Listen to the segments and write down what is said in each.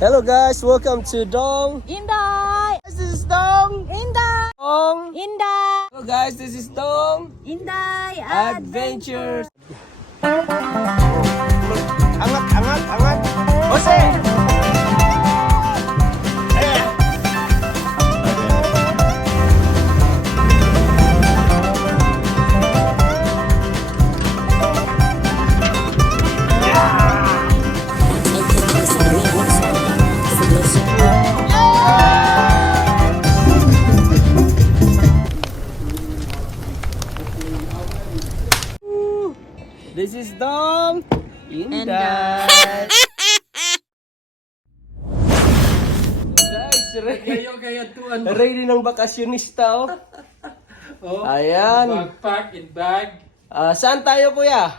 Hello guys, welcome to Dong. Inday! This is Dong. Inday! Dong. Inday! Hello guys, this is Dong. Inday! Adventures. Angat, angat, angat. Jose. This is Dong. Inday. Guys, ready ng bakasyonista oh. Oh, Ayan. backpack and bag. Saan tayo kuya?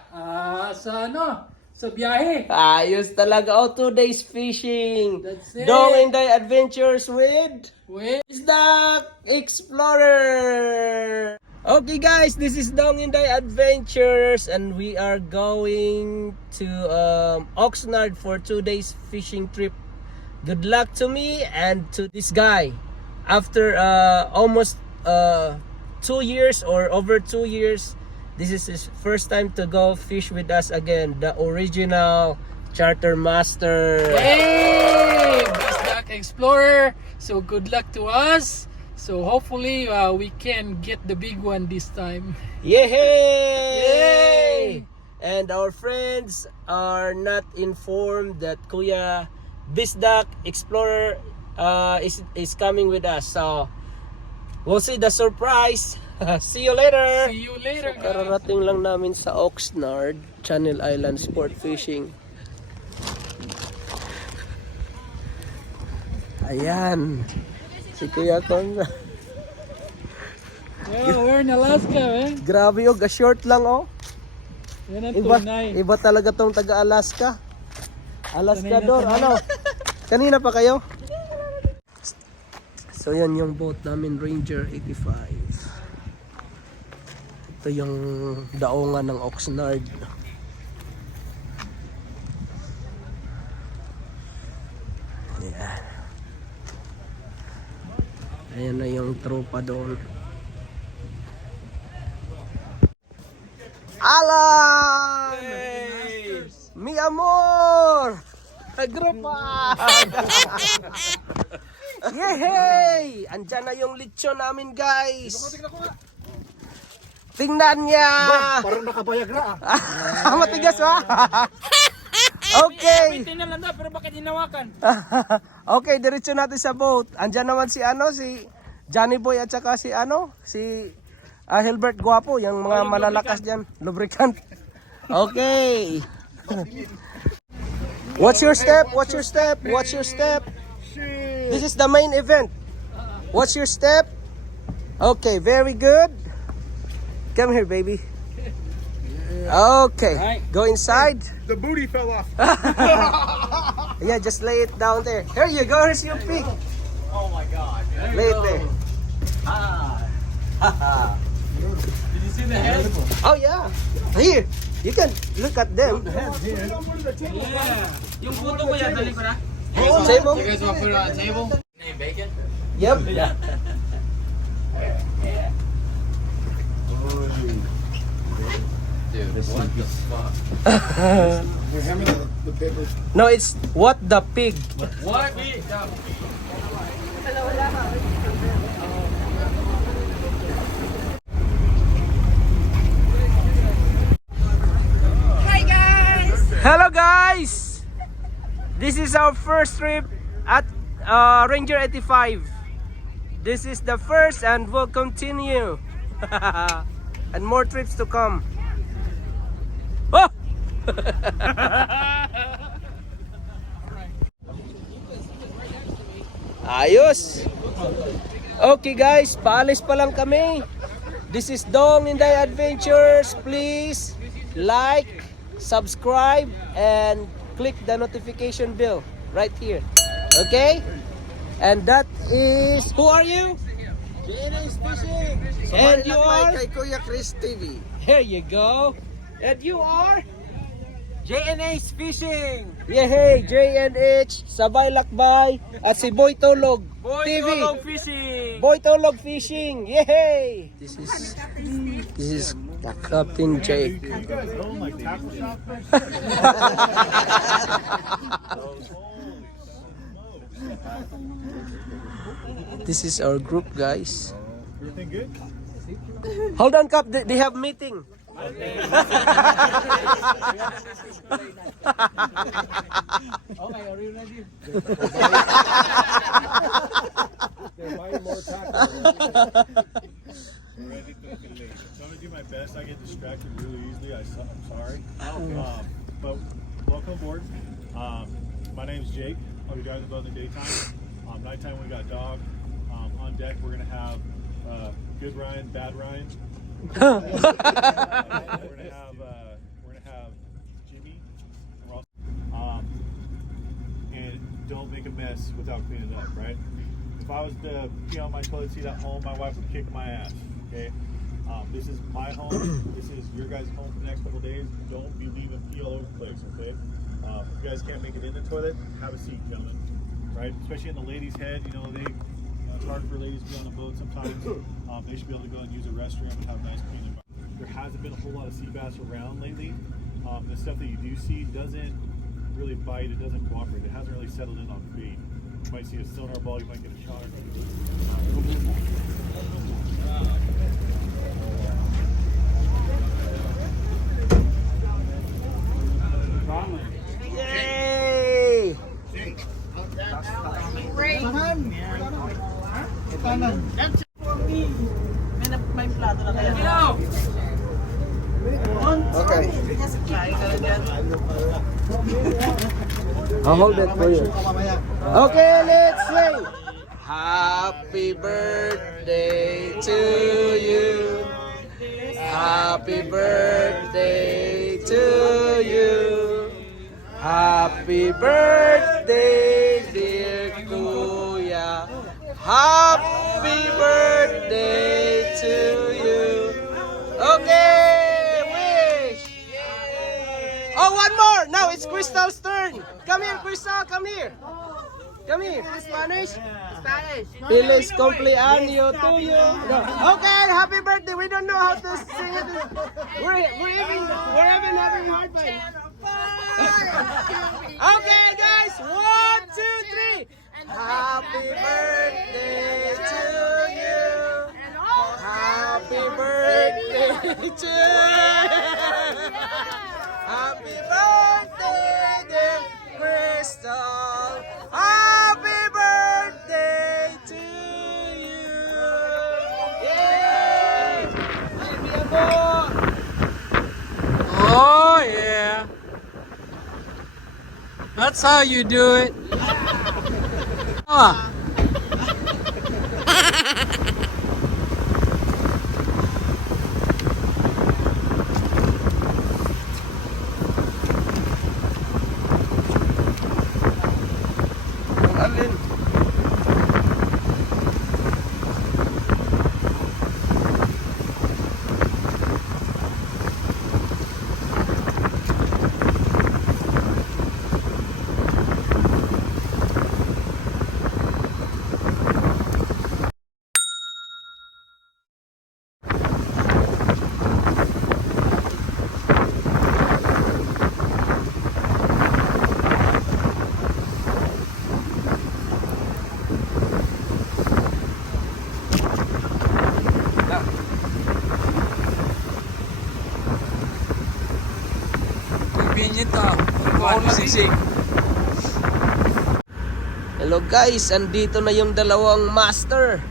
Sa ano? Sa biyahe. Ayos talaga. Oh, 2 days fishing. That's it. Dong Inday Adventures with Wait. the Explorer. Okay guys, this is Dong Inday Adventures and we are going to Oxnard for 2 days fishing trip. Good luck to me and to this guy. After almost 2 years or over 2 years, this is his first time to go fish with us again. The original charter master. Hey! Best Explorer. So good luck to us. So hopefully we can get the big one this time. Yay! Yay! And our friends are not informed that Kuya Bisdak Explorer is coming with us. So we'll see the surprise. See you later. See you later, guys. Kararating lang namin sa Oxnard, Channel Island Sport Fishing. Ayan. Si Kuya Kong. Well, we're in Alaska, eh? Grabe oh, short lang oh. Yan ang Iba, tunay. iba talaga tong taga-Alaska. Sanay na Alaskador, sanay. ano? Kanina pa kayo? So yan yung boat namin, Ranger 85. Ito yung daungan ng Oxnard. Ayan. Ayan na yung tropa doon. Alan! Mi amor! Agrupa! Yehey! Andyan na yung lechon namin guys! Tingnan niya! Parang nakabayag na Matigas ba? Okay! Tinalanda pero bakit hinawakan? Okay, diretso natin sa boat. Andyan naman si si Johnny Boy at saka si Hilbert Guapo, yung mga malalakas diyan, lubricant. Okay. What's your step? What's your step? What's your step? This is the main event. What's your step? Okay, very good. Come here, baby. Okay, go inside. The booty fell off. Yeah, just lay it down there. Here you go. Here's your pick. Oh my god. Lay it there. Did you see the head? Oh yeah. Here, you can look at them. Yeah. Yung photo ko yan, dali ko na. Table. You guys want to put it on a table? Name bacon? Yep. Dude, what the fuck? Here, hand me the paper. No, it's what the pig. What? Hello guys. This is our first trip at Ranger 85. This is the first and will continue. And more trips to come. Oh! Ayos. Okay guys, paalis pa lang kami. This is Dong Inday Adventures. Please like, subscribe, and click the notification bell right here. Okay? And that is... Who are you? JNA's fishing. And you are? Kay Kuya Chris TV. Here you go. And you are? JNA's Fishing! Yehey! JNH, Sabay Lakbay, at si Boy Tulog TV. Fishing! Boy Tulog Fishing! Yehey! This is Captain Jake. You guys own like tackle shop? This is our group, guys. Everything good? Hold on, Cap. They have meeting. Okay, are you ready? They're buying more tackle. Ready to late. I'm trying to do my best. I get distracted really easily. I'm sorry. But welcome aboard. My name's Jake. I'll be driving the boat in the daytime. Nighttime we got Dog. On deck we're gonna have good Ryan, bad Ryan. We're gonna have Jimmy. And don't make a mess without cleaning up, right? If I was to pee on my toilet seat at home, my wife would kick my ass. Okay. This is my home. This is your guys' home for the next couple of days. Don't be leaving pee all over the place. Okay. If you guys can't make it in the toilet, have a seat, gentlemen. Right? Especially in the ladies' head. You know it's hard for ladies to be on a boat sometimes. They should be able to go and use a restroom and have a nice clean environment. There hasn't been a whole lot of sea bass around lately. The stuff that you do see doesn't really bite. It doesn't cooperate. It hasn't really settled in on bait. You might see a sonar ball. You might get a shot. Yay! Okay. I'll hold it for you. Okay, let's sing. Happy birthday to you. Happy birthday to you. Happy birthday, dear Kuya. Happy birthday to you. Okay, wish. Oh, one more. Now it's Crystal's turn. Come here, Crystal. Come here. Come here. Spanish. Feliz cumpleaños to you. No. Okay, happy birthday. We don't know how to sing it. We're having a hard time. Okay, guys. 1, 2, 3. Happy birthday to you. Happy birthday to you. Happy birthday, dear Crystal. Happy birthday to you. Yay! Oh yeah. That's how you do it. Ah. Alin? Convenient ah. Kuha mo sisig. Hello guys, andito na yung dalawang master.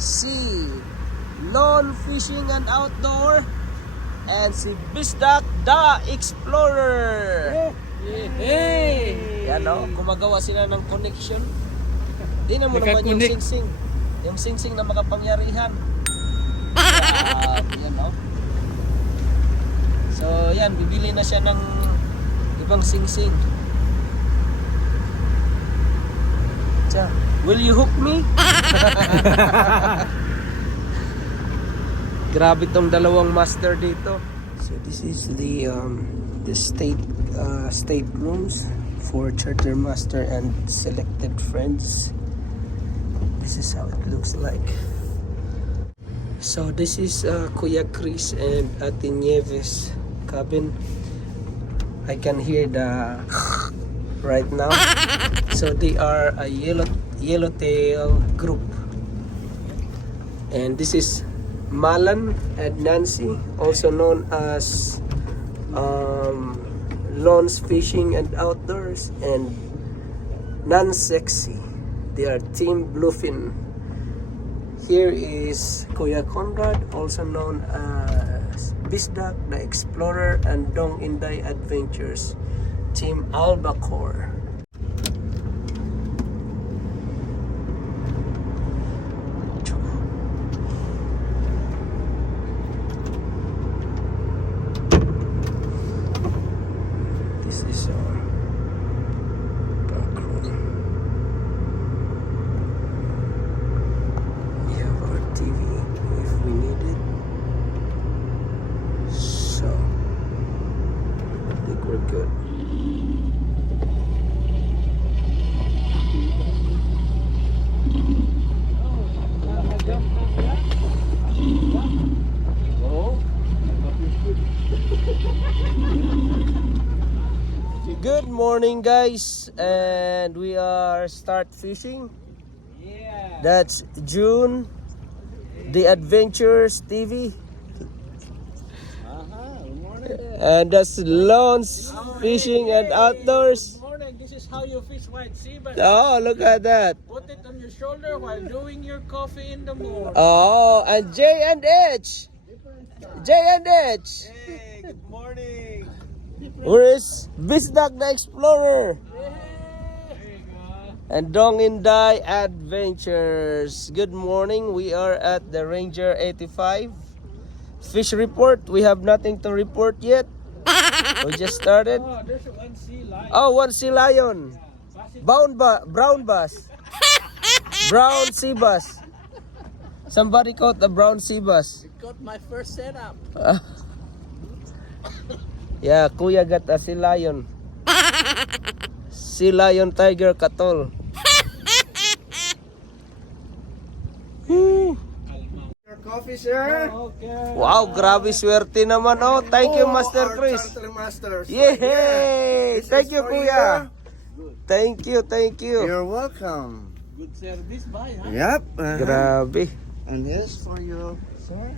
Si Non-Fishing and Outdoor and si Bisdak the Explorer. Hey! Yan o, gumagawa sila ng connection. Di na mo naman yung Naka-connect. singsing. Yung singsing na makapangyarihan. Yan o. So yan, bibili na siya ng ibang singsing. Tiya, will you hook me? Grabe tong dalawang master dito. So this is the state rooms for charter master and selected friends. This is how it looks like. So this is Kuya Chris and Ate Nieves cabin. I can hear the right now. So they are a yellowtail group. And this is Malan and Nancy, also known as Lawns Fishing and Outdoors, and Non-Sexy. They are Team Bluefin. Here is Kuya Conrad, also known as Bisdak the Explorer, and Dong Inday Adventures, Team Albacore. This is our back room. We have our TV if we need it. So, I think we're good. Good morning, guys, and we are start fishing. Yeah. That's June, the Adventures TV, Good morning. and that's Lawns Fishing and Outdoors. Good morning. This is how you fish white sea, but Oh, look at that. put it on your shoulder while doing your coffee in the morning. Oh, and J and H. J and H. Hey, good morning. Where is Bisdak the Explorer? There you go. And Dong Inday Adventures. Good morning. We are at the Ranger 85 fish report. We have nothing to report yet. We just started. Oh, there's one sea lion. Oh, one sea lion. Brown bass. Brown sea bass. Somebody caught the brown sea bass. Got my first setup. Yeah, Kuya got a sea lion. Sea lion, tiger, katol. Woo. Your coffee, sir. Okay. Wow, grabe swerte naman. Oh, thank you, Master our Chris. Charter Masters. Yay! This Thank is you, for Kuya. Thank you, thank you. You're welcome. Good service, bye, huh? Yep. Grabe. And this for you, sir.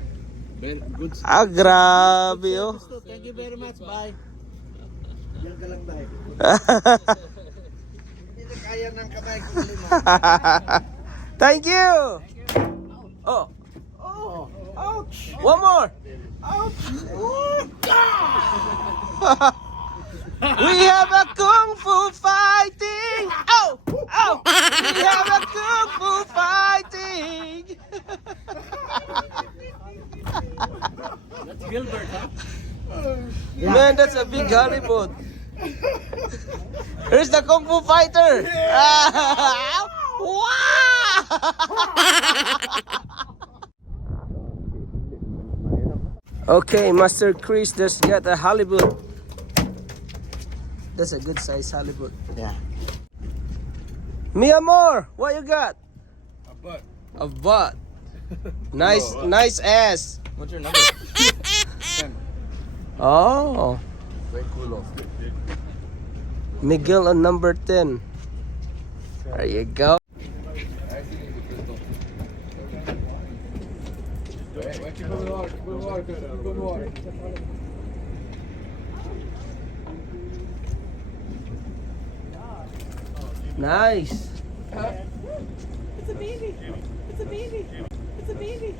Very good. Ah, grabe, oh. Thank you very much, bye. Yan ka lang tayo. Hindi na kaya ng kamay kung lima. Thank you. Oh, Oh, ouch. one more. Ouch. We have a kung fu fighting. Oh, oh. We have a kung fu fighting. That's Gilbert, huh? Man, that's a big halibut. Here's the kung fu fighter. Wow! Okay, Master Chris just got a halibut. That's a good size halibut. Yeah. Me more. What you got? A butt. A butt. Nice, nice ass. What's your number? Oh, Very cool. Miguel on number 10. There you go. Nice. It's a baby. It's a baby. It's a baby.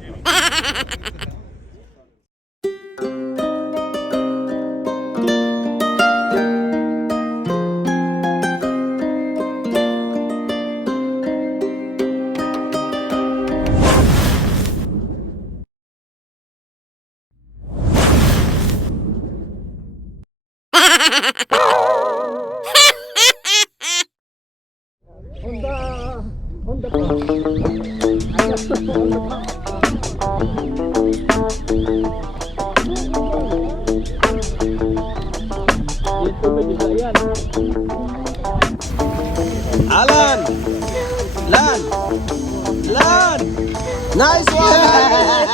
Alan! Lan! Lan! Nice one!